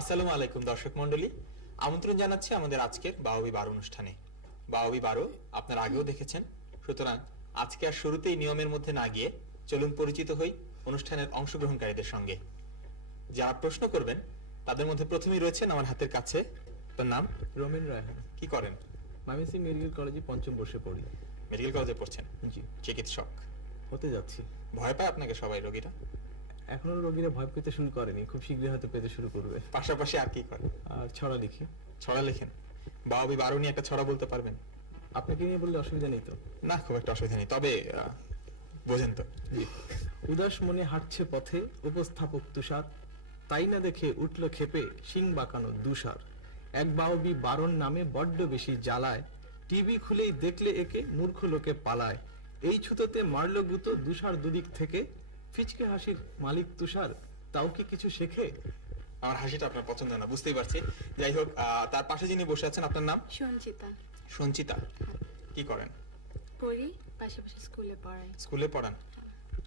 আসসালামু আলাইকুম দর্শক মন্ডলী আমন্ত্রণ জানাচ্ছি আমাদের আজকের বাউবি বার অনুষ্ঠানে। বাউবি বারো আপনারা আগেও দেখেছেন। সুতরাং আজকে আর শুরুতেই নিয়মের মধ্যে না গিয়ে চলুন পরিচিত হই অনুষ্ঠানের অংশগ্রহণকারীদের সঙ্গে। যারা প্রশ্ন করবেন তাদের মধ্যে প্রথমেই রয়েছেন আমার হাতের কাছে। তার নাম? রমেন রায়হান কি করেন? মামিসি মেডিকেল কলেজে পঞ্চম বর্ষে পড়ি। মেডিকেল কলেজে পড়ছেন? জি। চিকিৎসক? হতে যাচ্ছি। ভয় পায় আপনাকে সবাই রোগীরা? এখনও রোগীরা ভয় পেতে শুরু করেনি খুব শীঘ্রই হয়তো পেতে শুরু করবে। পাশাপাশি আর কি করে আর ছড়া লিখি। ছড়া লেখেন? বাউবি বারো নিয়ে একটা ছড়া বলতে পারবেন? আপনাকে নিয়ে বললে অসুবিধা নেই তো? না খুব একটা অসুবিধা নেই তবে বোঝেন তো। উদাস মনে হাঁটছে পথে উপস্থাপক তুষার। তাই না দেখে উঠল ক্ষেপে শিং বাঁকানো দুষার। এক বাউবি বারণ নামে বড্ড বেশি জ্বালায়। টিভি খুলেই দেখলে একে মূর্খ লোকে পালায়। এই ছুতোতে মারল গুতো দুষার দুদিক থেকে। ফিচকে হাসির মালিক তুষার তাও কি কিছু শেখে? আমার হাসিটা আপনার পছন্দ না বুঝতেই পারছি। যাই হোক তার পাশে যিনি বসে আছেন আপনার নাম? সঞ্চিতা। সঞ্চিতা। কি করেন? পড়ি পাশাপাশি স্কুলে পড়াই। স্কুলে পড়ান?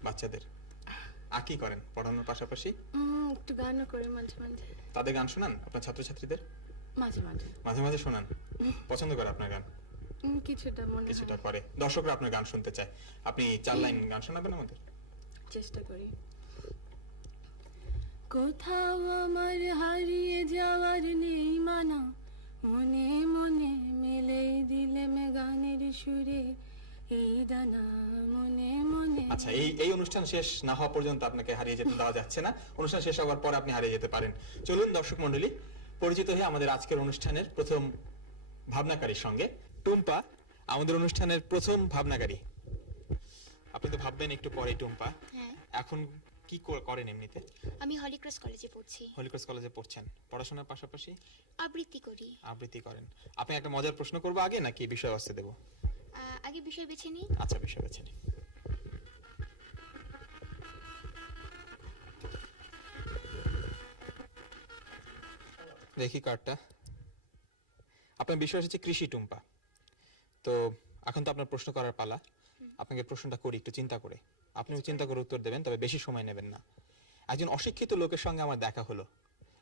বাচ্চাদের? আর কি করেন পড়ানোর পাশাপাশি? একটু গানও করি মাঝে মাঝে। তাদের গান শোনান আপনার ছাত্রছাত্রীদের? মাঝে মাঝে। মাঝে মাঝে শোনান? পছন্দ করে আপনার গান? কিছুটা মনে কিছুটা করে। দর্শকরা আপনার গান শুনতে চায়। আপনি চার লাইন গান শোনাবেন আমাদের? চেষ্টা করি। কোথাও আমার হারিয়ে যাওয়ার নেই মানা মনে মনে মিলে দিলে মে গানের সুরে এই ডানা মনে মনে আচ্ছা এই এই অনুষ্ঠান শেষ না হওয়া পর্যন্ত আপনাকে হারিয়ে যেতে দেওয়া যাচ্ছে না। অনুষ্ঠান শেষ হওয়ার পর আপনি হারিয়ে যেতে পারেন। চলুন দর্শক মন্ডলী পরিচিত হয়ে আমাদের আজকের অনুষ্ঠানের প্রথম ভাবনাকারীর সঙ্গে। টুম্পা আমাদের অনুষ্ঠানের প্রথম ভাবনাকারী। আপনি তো ভাববেন একটু পরে টুম্পা। হ্যাঁ। এখন কি কর- করেন এমনিতে? আমি হলিক্রস কলেজে পড়ছি। হলিক্রস কলেজে পড়ছেন। পড়াশোনার পাশাপাশি? আবৃত্তি করি। আবৃত্তি করেন। আপনি একটা মজার প্রশ্ন করব আগে নাকি বিষয়বস্তু দেবো? আহ, আগে বিষয় বেছে নিই। আচ্ছা বিষয় বেছে নিন। দেখি কার্ডটা আপনার বিষয় হচ্ছে কৃষি টুম্পা। তো এখন তো আপনার প্রশ্ন করার পালা। আপনাকে প্রশ্নটা করি একটু চিন্তা করে। আপনিও চিন্তা করে উত্তর দেবেন তবে বেশি সময় নেবেন না। একজন অশিক্ষিত লোকের সঙ্গে আমার দেখা হলো।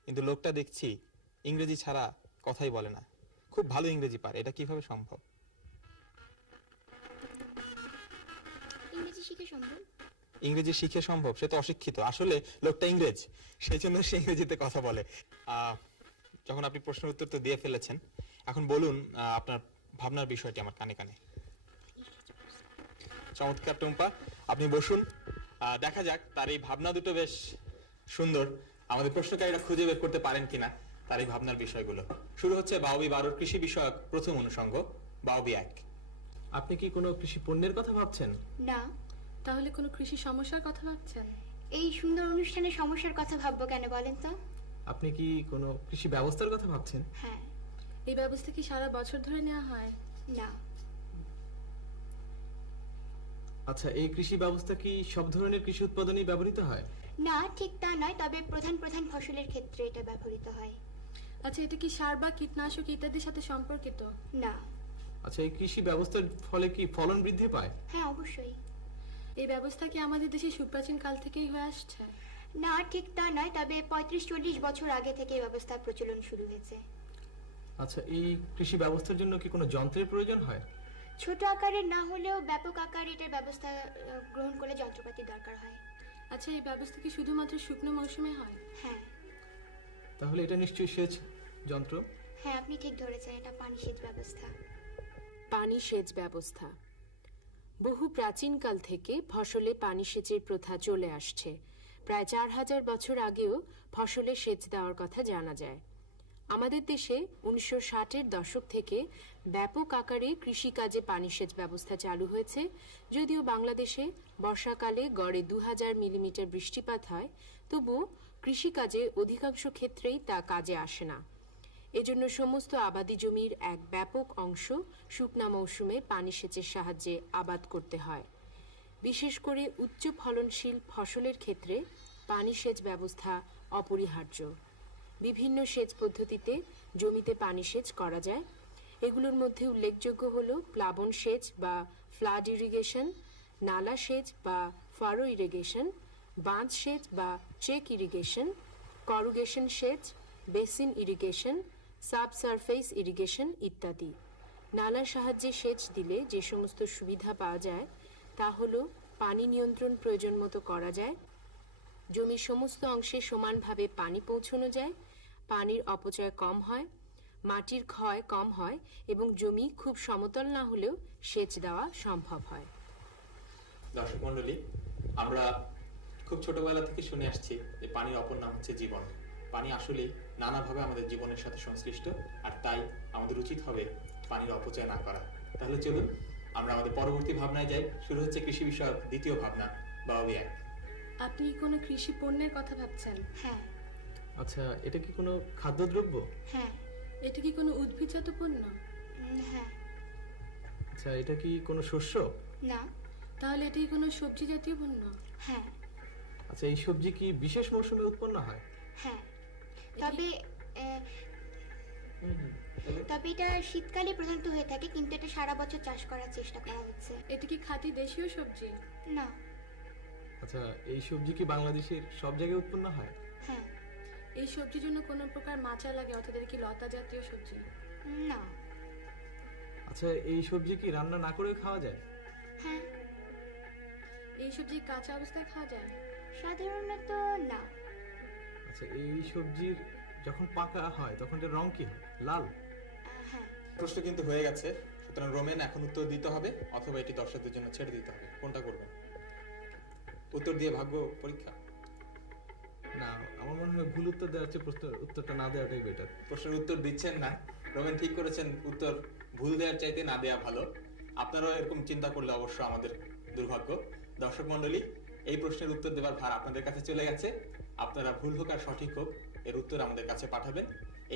কিন্তু লোকটা দেখছি ইংরেজি ছাড়া কথাই বলে না। খুব ভালো ইংরেজি পারে এটা কীভাবে সম্ভব? ইংরেজি শিখে সম্ভব? ইংরেজি শিখে সম্ভব? সে তো অশিক্ষিত। আসলে লোকটা ইংরেজ সেই জন্য সে ইংরেজিতে কথা বলে। আহ, যখন আপনি প্রশ্নের উত্তর তো দিয়ে ফেলেছেন এখন বলুন আপনার ভাবনার বিষয়টি আমার কানে কানে। চমৎকার টুম্পা। আপনি বসুন। দেখা যাক তার এই ভাবনা দুটো বেশ সুন্দর। আমাদের প্রশ্নকারীরা খুঁজে বের করতে পারেন কিনা তার এই ভাবনার বিষয়গুলো। শুরু হচ্ছে বাউবি বারোর কৃষি বিষয়ক প্রথম অনুষঙ্গ বাউবি এক। আপনি কি কোনো কৃষি পণ্যের কথা ভাবছেন? না। তাহলে কোনো কৃষি সমস্যার কথা ভাবছেন? এই সুন্দর অনুষ্ঠানে সমস্যার কথা ভাববো কেন বলেন তো? আপনি কি কোনো কৃষি ব্যবস্থার কথা ভাবছেন? হ্যাঁ। এই ব্যবস্থা কি সারা বছর ধরে নেওয়া হয়? না। আচ্ছা এই কৃষি ব্যবস্থা কি সব ধরনের কৃষি উৎপাদনেই ব্যবহৃত হয়? না ঠিক তা নয় তবে প্রধান প্রধান ফসলের ক্ষেত্রে এটা ব্যবহৃত হয়। আচ্ছা এটা কি সার বা কীটনাশক ইত্যাদির সাথে সম্পর্কিত? না। আচ্ছা এই কৃষি ব্যবস্থার ফলে কি ফলন বৃদ্ধি পায়? হ্যাঁ অবশ্যই। এই ব্যবস্থা কি আমাদের দেশে সুপ্রাচীন কাল থেকেই হয়ে আসছে? না ঠিক তা নয় তবে পঁয়ত্রিশ চল্লিশ বছর আগে থেকে এই ব্যবস্থার প্রচলন শুরু হয়েছে। আচ্ছা এই কৃষি ব্যবস্থার জন্য কি কোনো যন্ত্রের প্রয়োজন হয়? ছোট আকারের না হলেও ব্যাপক আকারে এটার ব্যবস্থা গ্রহণ করলে যন্ত্রপাতি দরকার হয়। আচ্ছা এই ব্যবস্থা কি শুধুমাত্র শুকনো মৌসুমে হয়? হ্যাঁ। তাহলে এটা নিশ্চয়ই সেচ যন্ত্র? হ্যাঁ আপনি ঠিক ধরেছেন এটা পানি সেচ ব্যবস্থা। পানি সেচ ব্যবস্থা। বহু প্রাচীনকাল থেকে ফসলে পানি সেচের প্রথা চলে আসছে। প্রায় চার হাজার বছর আগেও ফসলে সেচ দেওয়ার কথা জানা যায়। আমাদের দেশে উনিশশো ষাটের দশক থেকে ব্যাপক আকারে কৃষিকাজে পানি সেচ ব্যবস্থা চালু হয়েছে। যদিও বাংলাদেশে বর্ষাকালে গড়ে দু হাজার মিলিমিটার বৃষ্টিপাত হয় তবু কৃষিকাজে অধিকাংশ ক্ষেত্রেই তা কাজে আসে না। এজন্য সমস্ত আবাদি জমির এক ব্যাপক অংশ শুকনা মৌসুমে পানি সেচের সাহায্যে আবাদ করতে হয়। বিশেষ করে উচ্চ ফলনশীল ফসলের ক্ষেত্রে পানি সেচ ব্যবস্থা অপরিহার্য। বিভিন্ন সেচ পদ্ধতিতে জমিতে পানি সেচ করা যায় এগুলোর মধ্যে উল্লেখযোগ্য হল প্লাবন সেচ বা ফ্লাড ইরিগেশন, নালা সেচ বা ফারো ইরিগেশন, বাঁধ সেচ বা চেক ইরিগেশন করুগেশন সেচ, বেসিন ইরিগেশন, সাবসারফেস ইরিগেশন ইত্যাদি। নালার সাহায্যে সেচ দিলে যে সমস্ত সুবিধা পাওয়া যায় তা হলো পানি নিয়ন্ত্রণ প্রয়োজন মতো করা যায়, জমির সমস্ত অংশে সমানভাবে পানি পৌঁছানো যায়, পানির অপচয় কম হয় মাটির ক্ষয় কম হয় এবং জমি খুব সমতল না হলেও সেচ দেওয়া সম্ভব হয়। দর্শক মন্ডলী আমরা খুব ছোটবেলা থেকে শুনে আসছি যে পানির অপর নাম হচ্ছে জীবন। পানি আসলেই নানাভাবে আমাদের জীবনের সাথে সংশ্লিষ্ট আর তাই আমাদের উচিত হবে পানির অপচয় না করা। তাহলে চলুন আমরা আমাদের পরবর্তী ভাবনায় যাই। শুরু হচ্ছে কৃষি বিষয়ক দ্বিতীয় ভাবনা বা অভিয়ান আপনি কোনো কৃষি পণ্যের কথা ভাবছেন? হ্যাঁ। আচ্ছা এটা কি কোনো খাদ্যদ্রব্য? হ্যাঁ। এটা কি কোনো উদ্ভিদজাত পণ্য? হ্যাঁ। আচ্ছা এটা কি কোনো শস্য? না। তাহলে এটি কি কোনো সবজি জাতীয় পণ্য? হ্যাঁ। আচ্ছা এই সবজি কি বিশেষ মৌসুমে উৎপন্ন হয়? হ্যাঁ। তবে তবে এটা শীতকালে প্রধানত হয়ে থাকে কিন্তু এটা সারা বছর চাষ করার চেষ্টা করা হচ্ছে। এটা কি খাঁটি দেশীয় সবজি? না। আচ্ছা এই সবজি কি বাংলাদেশের সব জায়গায় উৎপন্ন হয়? হ্যাঁ। এই সবজির জন্য কোনো প্রকার মাচা লাগে অর্থাৎ কি লতা জাতীয় সবজি? না। আচ্ছা এই সবজি কি রান্না না করে খাওয়া যায়? হ্যাঁ। এই সবজি কাঁচা অবস্থায় খাওয়া যায়? সাধারণত না। আচ্ছা এই সবজির যখন পাকা হয় তখন এর রং কি হয়? লাল? হ্যাঁ। প্রশ্ন কিন্তু হয়ে গেছে। সুতরাং রোমেন এখন উত্তর দিতে হবে অথবা এটি দর্শকদের জন্য ছেড়ে দিতে হবে। কোনটা করবেন? উত্তর দিয়ে ভাগ্য পরীক্ষা। না, আমার মনে হয় ভুল উত্তর দেওয়ার চেয়ে প্রশ্নের উত্তরটা না দেওয়াটাই বেটার প্রশ্নের উত্তর দিচ্ছেন না। রোমেন ঠিক করেছেন, উত্তর ভুল দেওয়ার চাইতে না দেওয়া ভালো। আপনারাও এরকম চিন্তা করলে অবশ্য আমাদের দুর্ভাগ্য। দর্শক মণ্ডলী, এই প্রশ্নের উত্তর দেওয়ার ভার আপনাদের কাছে চলে গেছে। আপনারা ভুল হোক আর সঠিক হোক, এর উত্তর আমাদের কাছে পাঠাবেন।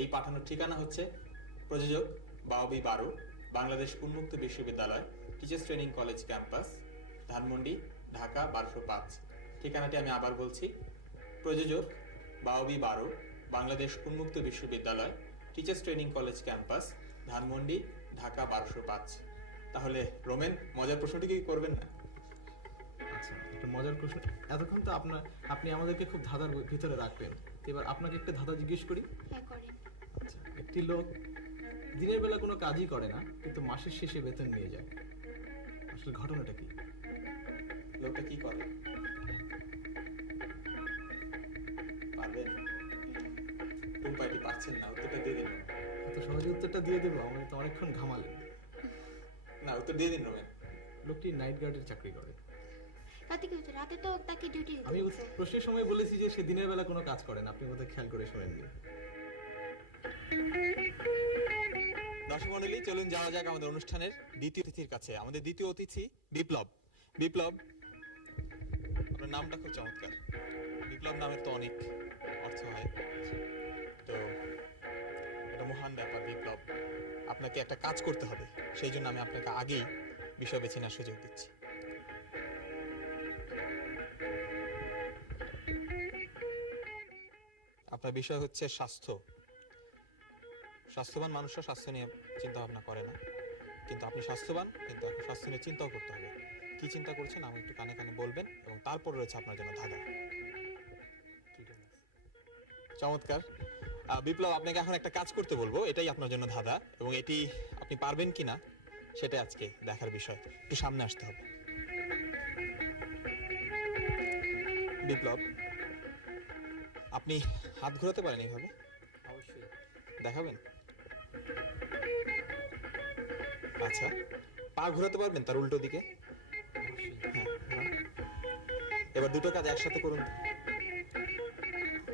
এই পাঠানোর ঠিকানা হচ্ছে প্রযোজক বাওবি বারো, বাংলাদেশ উন্মুক্ত বিশ্ববিদ্যালয়, teachers training college campus, Dhanmondi, Dhaka বারোশো পাঁচ। ঠিকানাটি আমি আবার বলছি প্রযোজক বাওবি বারো বাংলাদেশ উন্মুক্ত বিশ্ববিদ্যালয় teachers training college campus Dhanmondi Dhaka বারোশো পাঁচ। তাহলে রোমেন মজার প্রশ্নটি কি করবেন না? আচ্ছা একটা মজার প্রশ্ন। এতক্ষণ তো আপনার আপনি আমাদেরকে খুব ধাঁধার ভিতরে রাখবেন। এবার আপনাকে একটা ধাঁধা জিজ্ঞেস করি। হ্যাঁ করেন। আচ্ছা একটি লোক দিনের বেলা কোনো কাজই করে না কিন্তু মাসের শেষে বেতন নিয়ে যায়। আসলে ঘটনাটা কি? লোকটা কি করে? পারছেন না উত্তরটা দিয়ে দিন। এত সহজে উত্তরটা দিয়ে দেবো আমাকে তো অনেকক্ষণ ঘামালেন না উত্তর দিয়ে দিন রোমেন। লোকটি নাইট গার্ডের চাকরি করে। রাতে কি হচ্ছে? রাতে তো তাকে ডিউটি দিতে আমি প্রশ্নের সময় বলেছি যে সে দিনের বেলা কোনো কাজ করে না আপনি বোধহয় খেয়াল করে শোনেননি। দর্শক মন্ডলী চলুন যাওয়া যাক আমাদের অনুষ্ঠানের দ্বিতীয় অতিথির কাছে। আমাদের দ্বিতীয় অতিথি বিপ্লব। বিপ্লব আপনার নামটা খুব চমৎকার। বিপ্লব নামের তো অনেক অর্থ হয়। তো মহান ব্যাপার বিপ্লব। আপনাকে একটা কাজ করতে হবে সেই জন্য আমি আপনাকে আগেই বিষয় বেছে নেওয়ার সুযোগ দিচ্ছি। আপনার বিষয় হচ্ছে স্বাস্থ্য। স্বাস্থ্যবান মানুষরা স্বাস্থ্য নিয়ে চিন্তা ভাবনা করে না। কিন্তু আপনি স্বাস্থ্যবান কিন্তু আপনার স্বাস্থ্য নিয়ে চিন্তাও করতে হবে। কি চিন্তা করছেন আমি একটু কানে কানে বলবেন এবং তারপর রয়েছে আপনার জন্য ধাঁধা। চমৎকার। বিপ্লব আপনাকে এখন একটা কাজ করতে বলব। এটাই আপনার জন্য ধাঁধা এবং এটি আপনি পারবেন কিনা সেটা আজকে দেখার বিষয়। একটু সামনে আসতে হবে। বিপ্লব আপনি হাত ঘোরাতে পারেন এইভাবে? অবশ্যই। দেখাবেন? আচ্ছা পা ঘোরাতে পারবেন তার উল্টো দিকে? হ্যাঁ, হ্যাঁ। এবার দুটো কাজ একসাথে করুন।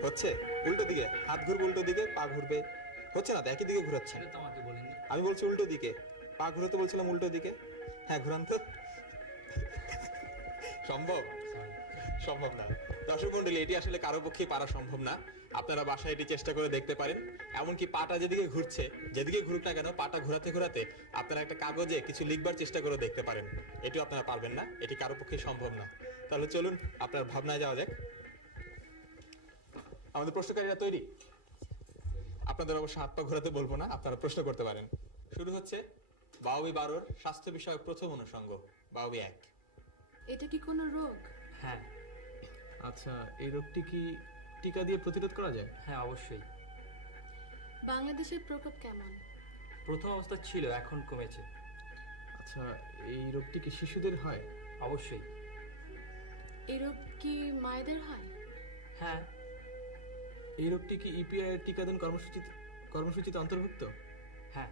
হচ্ছে? উল্টো দিকে হাত ঘুরবে উল্টো দিকে পা ঘুরবে। হচ্ছে না তো? একই দিকে ঘুরাচ্ছেন আমি বলছি উল্টো দিকে। পা ঘুরাতে বলছিলাম উল্টো দিকে। হ্যাঁ ঘুরান তো। সম্ভব? সম্ভব না। দর্শক মন্ডলী এটি আসলে কারও পক্ষে পারা সম্ভব না। আপনারা বাসায় এটি চেষ্টা করে দেখতে পারেন। এমনকি পাটা যেদিকে ঘুরছে যেদিকে ঘুরুক না কেন পাটা ঘোরাতে ঘোরাতে আপনারা একটা কাগজে কিছু লিখবার চেষ্টা করে দেখতে পারেন। এটিও আপনারা পারবেন না। এটি কারও পক্ষে সম্ভব না। তাহলে চলুন আপনার ভাবনায় যাওয়া যাক। আমাদের প্রশ্নকারীরা তৈরি। আপনাদের অবশ্য হাত পা ঘোরাতে বলব না আপনারা প্রশ্ন করতে পারেন। শুরু হচ্ছে বাউবি বারোর স্বাস্থ্য বিষয়ক প্রথম অনুষঙ্গ বাউবি এক। এটা কি কোনো রোগ? হ্যাঁ। আচ্ছা এই রোগটি কি টিকা দিয়ে প্রতিরোধ করা যায়? হ্যাঁ অবশ্যই। বাংলাদেশের প্রকোপ কেমন? প্রথম অবস্থা ছিল এখন কমেছে। আচ্ছা এই রোগটি কি শিশুদের হয়? অবশ্যই। এই রোগ কি মায়েদের হয়? হ্যাঁ এই রোগটি কি ইপিআই এর টিকাদান কর্মসূচিতে কর্মসূচিতে অন্তর্ভুক্ত? হ্যাঁ।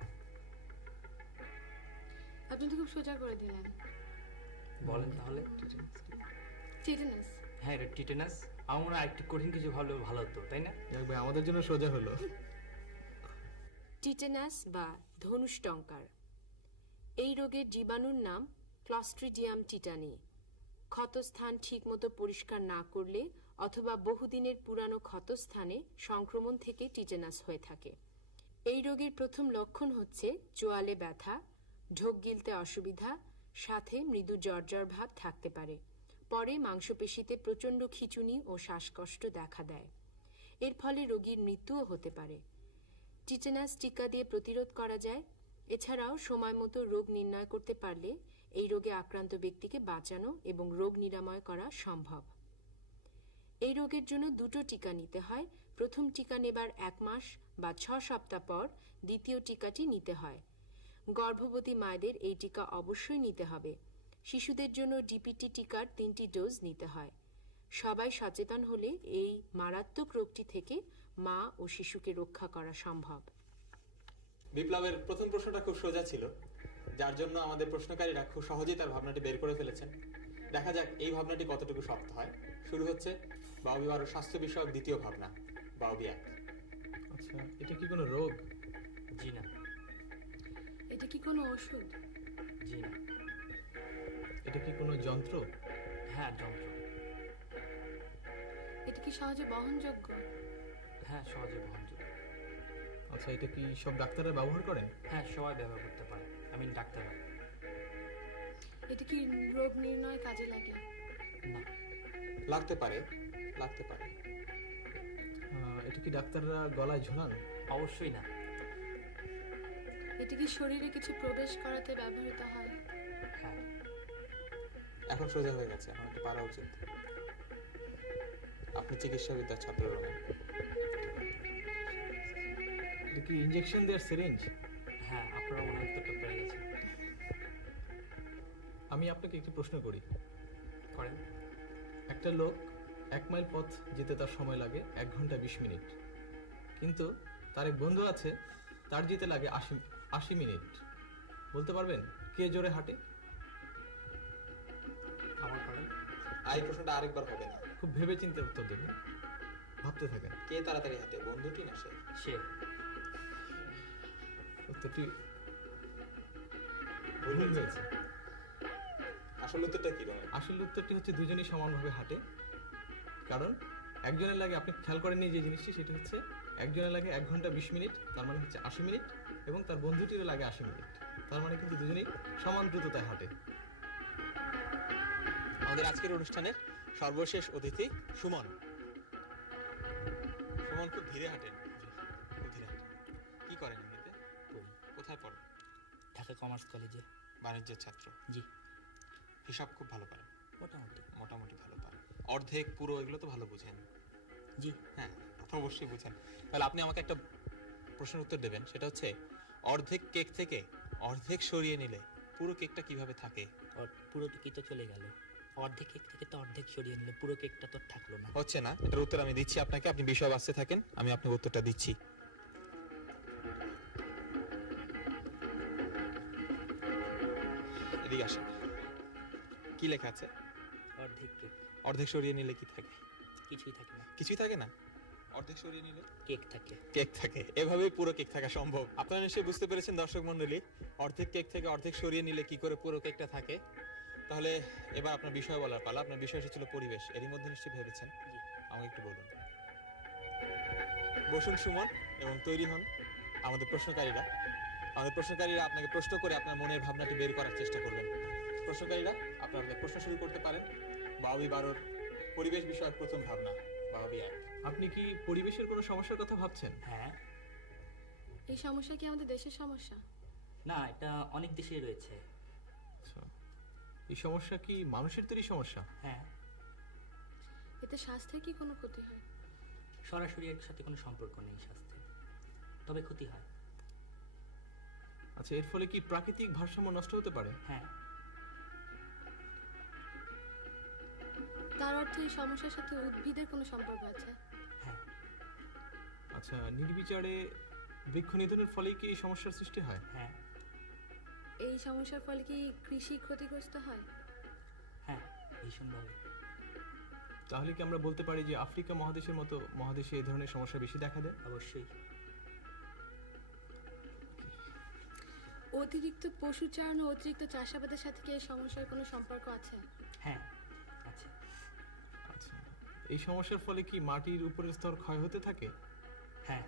আপনি তো খুব সোজা করে দিলেন। বলেন তাহলে। টিটেনাস। হ্যাঁ এটা টিটেনাস। আমার একটু কঠিন কিছু ভালো ভালো হতো তাই না? যাক ভাই আমাদের জন্য সোজা হলো। টিটেনাস বা ধনুষ্টঙ্কার এই রোগের জীবাণুর নাম ক্লস্ট্রিডিয়াম টিটানি ক্ষতস্থান ঠিকমতো পরিষ্কার না করলে অথবা বহুদিনের পুরানো ক্ষতস্থানে সংক্রমণ থেকে টিটেনাস হয়ে থাকে। এই রোগের প্রথম লক্ষণ হচ্ছে চোয়ালে ব্যথা, ঢোক গিলতে অসুবিধা, সাথে মৃদু জর্জর ভাব থাকতে পারে। পরে মাংসপেশিতে প্রচণ্ড খিচুনি ও শ্বাসকষ্ট দেখা দেয়। এর ফলে রোগীর মৃত্যুও হতে পারে। টিটেনাস টিকা দিয়ে প্রতিরোধ করা যায়। এছাড়াও সময় মতো রোগ নির্ণয় করতে পারলে এই রোগে আক্রান্ত ব্যক্তিকে বাঁচানো এবং রোগ নিরাময় করা সম্ভব। এই রোগের জন্য দুটো টিকা নিতে হয়। প্রথম টিকা নেবার এক মাস বা ছ সপ্তাহ পর দ্বিতীয় টিকাটি নিতে হয়। গর্ভবতী মায়েদের এই টিকা অবশ্যই নিতে হবে। শিশুদের জন্য ডিপিটি টিকার তিনটি ডোজ নিতে হয়। সবাই সচেতন হলে এই মারাত্মক রোগটি থেকে মা ও শিশুকে রক্ষা করা সম্ভব। বিপ্লবের প্রথম প্রশ্নটা খুব সোজা ছিল। যার জন্য আমাদের প্রশ্নকারীরা খুব সহজেই তার ভাবনাটি বের করে ফেলেছেন। দেখা যাক এই ভাবনাটি কতটুকু শক্ত হয়। শুরু হচ্ছে বাউবি বারো স্বাস্থ্য বিষয়ক দ্বিতীয় ভাবনা বাউবি এক। আচ্ছা এটা কি কোনো রোগ? জি না। এটা কি কোনো ওষুধ? জি না। এটা কি কোনো যন্ত্র? হ্যাঁ যন্ত্র। এটা কি সহজে বহনযোগ্য? হ্যাঁ সহজে বহনযোগ্য। আচ্ছা এটা কি সব ডাক্তাররা ব্যবহার করেন হ্যাঁ সবাই ব্যবহার করতে পারে। আমি ডাক্তার না। এটা কি রোগ নির্ণয় কাজে লাগে? না। লাগতে পারে লাগতে পারে। এটা কি ডাক্তাররা গলায় ঝোলান? অবশ্যই না। এটা কি শরীরে কিছু প্রবেশ করাতে ব্যবহৃত হয়? হ্যাঁ। এখন সোজা হয়ে গেছে এখন একটু পারা উচিত। আপনি চিকিৎসা বিদ্যার ছাত্র রোমেন এটা কি ইঞ্জেকশন দেওয়ার সিরিঞ্জ হ্যাঁ আপনারা মনে হয় উত্তরটা পেয়ে গেছেন আমি আপনাকে একটি প্রশ্ন করি। করেন। একটা লোক এক মাইল পথ যেতে তার সময় লাগে এক ঘণ্টা বিশ মিনিট। কিন্তু তার এক বন্ধু আছে তার যেতে লাগে আশি আশি মিনিট। বলতে পারবেন কে জোরে হাঁটে? আমার করেন। আর এই প্রশ্নটা আরেকবার হবে না। খুব ভেবে চিন্তে উত্তর দেবেন। ভাবতে থাকেন। কে তাড়াতাড়ি হাতে বন্ধুটি না সে? সে। উত্তরটি ভুল হয়েছে। আসল উত্তরটা কি আসল উত্তরটি হচ্ছে দুজনেই সমানভাবে হাঁটে। কারণ একজনের লাগে আপনি খেয়াল করেননি যে জিনিসটি সেটা হচ্ছে একজনের লাগে এক ঘণ্টা বিশ মিনিট তার মানে হচ্ছে আশি মিনিট এবং তার বন্ধুটিরও লাগে আশি মিনিট। তার মানে কিন্তু দুজনেই সমান দ্রুততায় হাঁটে। আমাদের আজকের অনুষ্ঠানের সর্বশেষ অতিথি সুমন। সুমন খুব ধীরে হাঁটেন। খুব ধীরে হাঁটেন। কি করেন এমনিতে? কোথায় পড়েন? ঢাকা কমার্স কলেজে। বাণিজ্যের ছাত্র। জি। হিসাব খুব ভালো পারেন মোটামুটি। মোটামুটি ভালো পারেন অর্ধেক পুরো এগুলো তো ভালো বুঝেন। জি। হ্যাঁ অবশ্যই বুঝেন। তাহলে আপনি আমাকে একটা প্রশ্নের উত্তর দেবেন সেটা হচ্ছে অর্ধেক কেক থেকে অর্ধেক সরিয়ে নিলে পুরো কেকটা কীভাবে থাকে? পুরো কেকই তো চলে গেল। অর্ধেক কেক থেকে তো অর্ধেক সরিয়ে নিলে পুরো কেকটা তো থাকল না। হচ্ছে না। এটার উত্তর আমি দিচ্ছি আপনাকে। আপনি বিষয় বাঁচতে থাকেন আমি আপনাকে উত্তরটা দিচ্ছি। এদিকে আসেন। কি লেখা আছে? অর্ধেক কেক। অর্ধেক সরিয়ে নিলে কি থাকে? কিছুই থাকে না। কিছুই থাকে না? অর্ধেক সরিয়ে নিলে? কেক থাকে। কেক থাকে। এভাবেই পুরো কেক থাকা সম্ভব। আপনারা নিশ্চয়ই বুঝতে পেরেছেন দর্শক মন্ডলী অর্ধেক কেক থেকে অর্ধেক সরিয়ে নিলে কি করে পুরো কেকটা থাকে? তাহলে এবার আপনার বিষয় বলার পালা। আপনার বিষয় ছিল পরিবেশ। এরই মধ্যে নিশ্চয়ই ভেবেছেন। আমাকে একটু বলুন। বসুন সুমন এবং তৈরি হন আমাদের প্রশ্নকারীরা। আমাদের প্রশ্নকারীরা আপনাকে প্রশ্ন করে আপনার মনের ভাবনাটি বের করার চেষ্টা করবেন। প্রশ্নকারীরা আপনারা আমাদের প্রশ্ন শুরু করতে পারেন। বাবি বারোর পরিবেশ বিষয়ক প্রথম ভাবনা বাবি এক। আপনি কি পরিবেশের কোনো সমস্যার কথা ভাবছেন? হ্যাঁ। এই সমস্যা কি আমাদের দেশের সমস্যা? না এটা অনেক দেশেই রয়েছে। আচ্ছা। এই সমস্যা কি মানুষের তৈরি সমস্যা? হ্যাঁ। এতে স্বাস্থ্যের কি কোনো ক্ষতি হয়? সরাসরি এর সাথে কোনো সম্পর্ক নেই স্বাস্থ্যে। তবে ক্ষতি হয়। আচ্ছা এর ফলে কি প্রাকৃতিক ভারসাম্য নষ্ট হতে পারে? হ্যাঁ। তার অর্থ এই সমস্যার সাথে উদ্ভিদের কোনো সম্পর্ক আছে? হ্যাঁ। আচ্ছা নির্বিচারে বৃক্ষ নিধনের ফলেই কি এই সমস্যার সৃষ্টি হয়? হ্যাঁ। এই সমস্যার ফলে কি কৃষি ক্ষতিগ্রস্ত হয়? হ্যাঁ ভীষণভাবে। তাহলে কি আমরা বলতে পারি যে আফ্রিকা মহাদেশের মতো মহাদেশে এই ধরনের সমস্যা বেশি দেখা দেয়? অবশ্যই। অতিরিক্ত পশুচারণ ও অতিরিক্ত চাষাবাদের সাথে কি এই সমস্যার কোনো সম্পর্ক আছে? হ্যাঁ। এই সমস্যার ফলে কি মাটির উপরের স্তর ক্ষয় হতে থাকে? হ্যাঁ।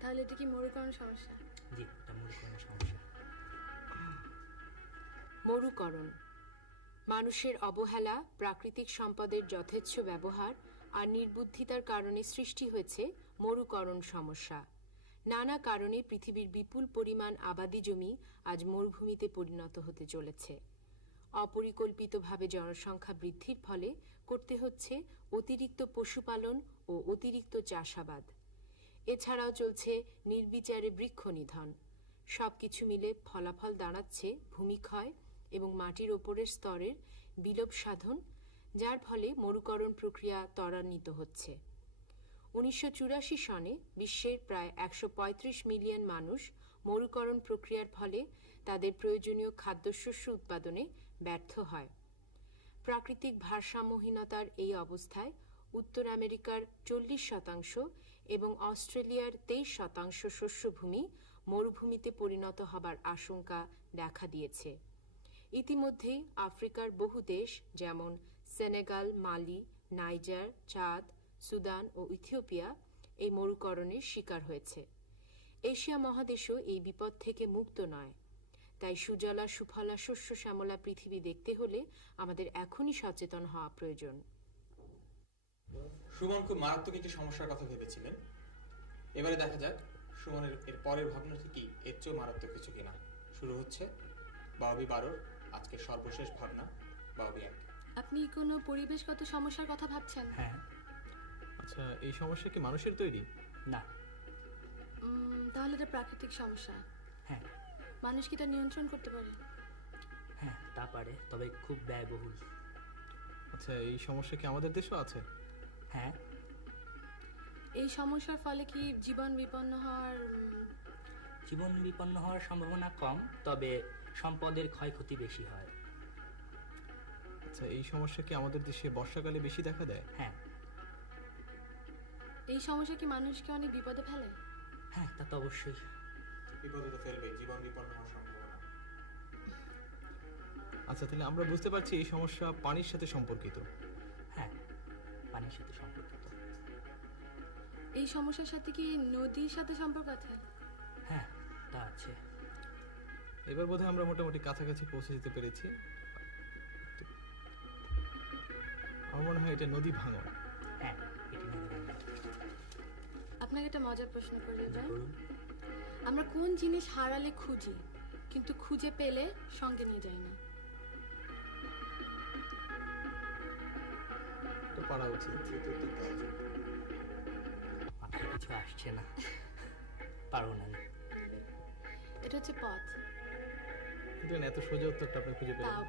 তাহলে এটা কি মরুকরণ সমস্যা? জি এটা কোনো সমস্যা। মরুকরণ। মানুষের অবহেলা প্রাকৃতিক সম্পদের যথেচ্ছ ব্যবহার আর নির্বুদ্ধিতার কারণে সৃষ্টি হয়েছে মরুকরণ সমস্যা। নানা কারণে পৃথিবীর বিপুল পরিমাণ আবাদি জমি আজ মরুভূমিতে পরিণত হতে চলেছে। অপরিকল্পিতভাবে জনসংখ্যা বৃদ্ধির ফলে করতে হচ্ছে অতিরিক্ত পশুপালন ও অতিরিক্ত চাষাবাদ। এছাড়াও চলছে নির্বিচারে বৃক্ষ নিধন। সবকিছু মিলে ফলাফল দাঁড়াচ্ছে ভূমিক্ষয় এবং মাটির ওপরের স্তরের বিলোপ সাধন, যার ফলে মরুকরণ প্রক্রিয়া ত্বরান্বিত হচ্ছে। উনিশশো চুরাশি সনে বিশ্বের প্রায় একশো পঁয়ত্রিশ মিলিয়ন মানুষ মরুকরণ প্রক্রিয়ার ফলে তাদের প্রয়োজনীয় খাদ্যশস্য উৎপাদনে ব্যর্থ হয়। প্রাকৃতিক ভারসাম্যহীনতার এই অবস্থায় উত্তর আমেরিকার চল্লিশ শতাংশ এবং অস্ট্রেলিয়ার তেইশ শতাংশ শস্যভূমি মরুভূমিতে পরিণত হবার আশঙ্কা দেখা দিয়েছে। ইতিমধ্যেই আফ্রিকার বহু দেশ যেমন Senegal, Mali, Niger, Chad, Sudan ও ইথিওপিয়া এই মরুকরণের শিকার হয়েছে। এশিয়া মহাদেশও এই বিপদ থেকে মুক্ত নয়। তাই সুজলা সুফলা শস্য শ্যামলা পৃথিবী দেখতে হলে আমাদের এখনই সচেতন হওয়া প্রয়োজন। সুমন খুব মারাত্মক একটি সমস্যার কথা ভেবেছিলেন। এবারে দেখা যাক সুমনের এর পরের ভাবনাটি কি এর চেয়েও মারাত্মক কিছু কিনা। শুরু হচ্ছে বাবি বারোর আজকের সর্বশেষ ভাবনা বাবি এক। আপনি কোনো পরিবেশগত সমস্যার কথা ভাবছেন? হ্যাঁ। আচ্ছা এই সমস্যা কি মানুষের তৈরি? না উম, তাহলে এটা প্রাকৃতিক সমস্যা। হ্যাঁ। মানুষ কি এটা নিয়ন্ত্রণ করতে পারে? হ্যাঁ তা পারে তবে খুব ব্যয়বহুল। আচ্ছা এই সমস্যা কি আমাদের দেশেও আছে? হ্যাঁ। এই সমস্যার ফলে কি জীবন বিপন্ন হওয়ার উম, জীবন বিপন্ন হওয়ার সম্ভাবনা কম তবে সম্পদের ক্ষয়ক্ষতি বেশি হয়। আচ্ছা এই সমস্যা কি আমাদের দেশে বর্ষাকালে বেশি দেখা দেয়? হ্যাঁ। এই সমস্যা কি মানুষকে অনেক বিপদে ফেলে? হ্যাঁ তা তো অবশ্যই। বিপদে তো ফেলবে? জীবন বিপন্ন হওয়ার সম্ভাবনা। আচ্ছা তাহলে আমরা বুঝতে পারছি এই সমস্যা পানির সাথে সম্পর্কিত। হ্যাঁ পানির সাথে সম্পর্কিত। এই সমস্যার সাথে কি নদীর সাথে সম্পর্ক আছে? হ্যাঁ তা আছে। এবার বোধহয় আমরা মোটামুটি কাছাকাছি পৌঁছে যেতে পেরেছি। আমার মনে হয় এটা নদী ভাঙন। হ্যাঁ এটি। আপনাকে একটা মজার প্রশ্ন করি যাই করুন আমরা কোন জিনিস হারালে খুঁজি কিন্তু খুঁজে পেলে সঙ্গে নিয়ে যাই না। তো পারা উচিত মাথায় কিছু আসছে না। পারব না। এটা হচ্ছে পথ। কিন্তু এত সোজা উত্তরটা আপনি খুঁজে পেলেন না।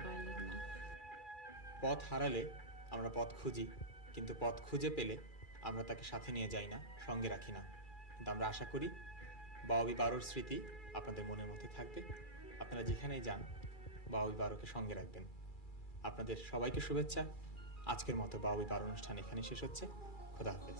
পথ হারালে আমরা পথ খুঁজি কিন্তু পথ খুঁজে পেলে আমরা তাকে সাথে নিয়ে যাই না সঙ্গে রাখি না। কিন্তু আমরা আশা করি বাবি বারোর স্মৃতি আপনাদের মনের মধ্যে থাকবে। আপনারা যেখানেই যান, বাউবি বারোকে সঙ্গে রাখবেন। আপনাদের সবাইকে শুভেচ্ছা। আজকের মতো বাউবি বারো অনুষ্ঠান এখানে শেষ হচ্ছে। খোদা হাফেজ।